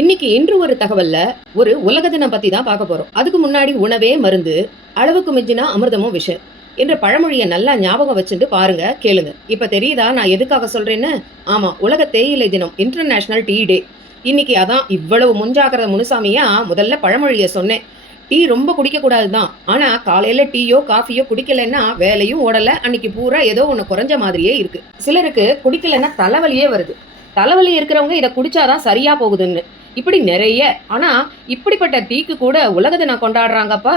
இன்று ஒரு தகவல்ல ஒரு உலக தினம் பத்தி தான் பார்க்க போறோம். அதுக்கு முன்னாடி உணவே மருந்து, அளவுக்கு மிஞ்சினா அமிர்தமும் விஷம் என்ற பழமொழியை நல்லா ஞாபகம் வச்சுட்டு பாருங்க, கேளுங்க. இப்ப தெரியுதா நான் எதுக்காக சொல்றேன்னு? ஆமா, உலக தேயிலை தினம், இன்டர்நேஷனல் டீ டே. இன்னைக்கு அதான் இவ்வளவு முன்ஜாக்கிரதை முனுசாமியா முதல்ல பழமொழியை சொன்னேன். டீ ரொம்ப குடிக்க கூடாதுதான். ஆனா காலையில டீயோ காஃபியோ குடிக்கலன்னா வேலையும் ஓடல, அன்னைக்கு பூரா ஏதோ ஒண்ணு குறைஞ்ச மாதிரியே இருக்கு. சிலருக்கு குடிக்கலன்னா தலைவலியே வருது. தலைவலி இருக்கிறவங்க இதை குடிச்சாதான் சரியா போகுதுன்னு இப்படி நிறைய. ஆனா இப்படிப்பட்ட டீக்கு கூட உலக தினம் கொண்டாடுறாங்கப்பா.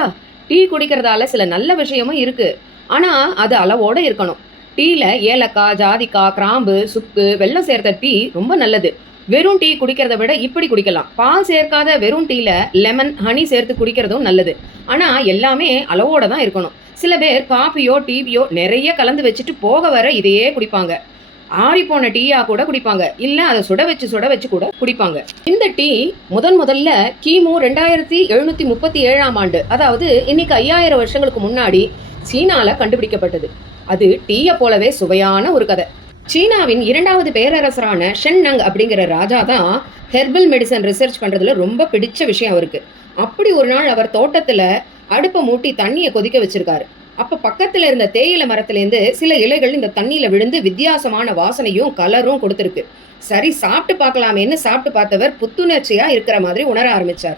டீ குடிக்கிறதால சில நல்ல விஷயமும் இருக்கு. ஆனா அது அளவோட இருக்கணும். டீல ஏலக்காய், ஜாதிக்காய், கிராம்பு, சுக்கு, வெல்லம் சேர்த்த டீ ரொம்ப நல்லது. வெறும் டீ குடிக்கிறத விட இப்படி குடிக்கலாம். பால் சேர்க்காத வெறும் டீல லெமன், ஹனி சேர்த்து குடிக்கிறதும் நல்லது. ஆனா எல்லாமே அளவோட தான் இருக்கணும். சில பேர் காஃபியோ டீயோ நிறைய கலந்து வச்சுட்டு போக வர இதையே குடிப்பாங்க. ஆறி போன டீயா கூட குடிப்பாங்க, இல்ல அதை சுட வச்சு கூட குடிப்பாங்க. இந்த டீ முதல்ல கிமு 2737ஆம் ஆண்டு, அதாவது இன்னைக்கு 5000 வருஷங்களுக்கு முன்னாடி சீனால கண்டுபிடிக்கப்பட்டது. அது டீயை போலவே சுவையான ஒரு கதை. சீனாவின் 2வது பேரரசரான ஷென்னங் அப்படிங்கிற ராஜா தான் ஹெர்பல் மெடிசன் ரிசர்ச் பண்றதுல ரொம்ப பிடிச்ச விஷயம் அவருக்கு. அப்படி ஒரு நாள் அவர் தோட்டத்துல அடுப்பை மூட்டி தண்ணியை கொதிக்க வச்சிருக்காரு. அப்ப பக்கத்துல இருந்த தேயிலை மரத்திலேருந்து சில இலைகள் இந்த தண்ணியில விழுந்து வித்தியாசமான வாசனையும் கலரும் கொடுத்துருக்கு. சரி, சாப்பிட்டு பார்க்கலாமேன்னு சாப்பிட்டு பார்த்தவர் புத்துணர்ச்சியா இருக்கிற மாதிரி உணர ஆரம்பிச்சார்.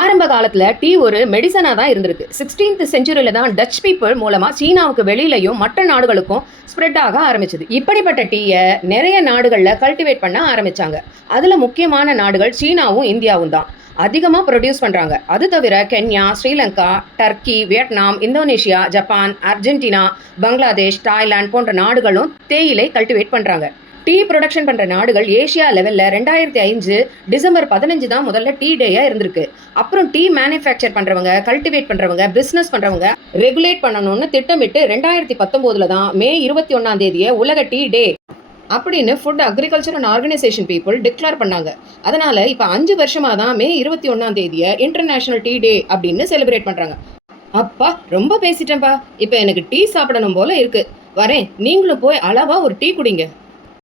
ஆரம்ப காலத்துல டீ ஒரு மெடிசனா தான் இருந்திருக்கு. 16th செஞ்சுரியில தான் டச் பீப்புள் மூலமா சீனாவுக்கு வெளியிலையும் மற்ற நாடுகளுக்கும் ஸ்ப்ரெட் ஆக ஆரம்பிச்சது. இப்படிப்பட்ட டீயை நிறைய நாடுகள்ல கல்டிவேட் பண்ண ஆரம்பிச்சாங்க. அதுல முக்கியமான நாடுகள் சீனாவும் இந்தியாவும் தான் அதிகமாக ப்ரொடியூஸ் பண்ணுறாங்க. அது தவிர Kenya, Sri Lanka, Turkey, Vietnam, Indonesia, Japan, Argentina, Bangladesh, Thailand போன்ற நாடுகளும் தேயிலை கல்டிவேட் பண்ணுறாங்க. டீ ப்ரொடக்ஷன் பண்ணுற நாடுகள் ஏஷியா லெவலில் 2005 டிசம்பர் 15 தான் முதல்ல டீ டேயாக இருந்திருக்கு. அப்புறம் டீ மேனுஃபேக்சர் பண்ணுறவங்க, கல்டிவேட் பண்ணுறவங்க, பிஸ்னஸ் பண்ணுறவங்க ரெகுலேட் பண்ணணும்னு திட்டமிட்டு 2019 தான் மே 21ஆம் தேதியை உலக டீ டே அப்படின்னு food agriculture and organisation people declare பண்ணாங்க. அதனால இப்போ 5 வருஷமாக தான் மே 21ஆம் தேதியை இன்டர்நேஷனல் டீ டே அப்படின்னு செலிப்ரேட் பண்ணுறாங்க. அப்பா, ரொம்ப பேசிட்டேன்ப்பா. இப்போ எனக்கு டீ சாப்பிடணும் போல இருக்கு. வரேன், நீங்களும் போய் அளவா ஒரு டீ குடிங்க.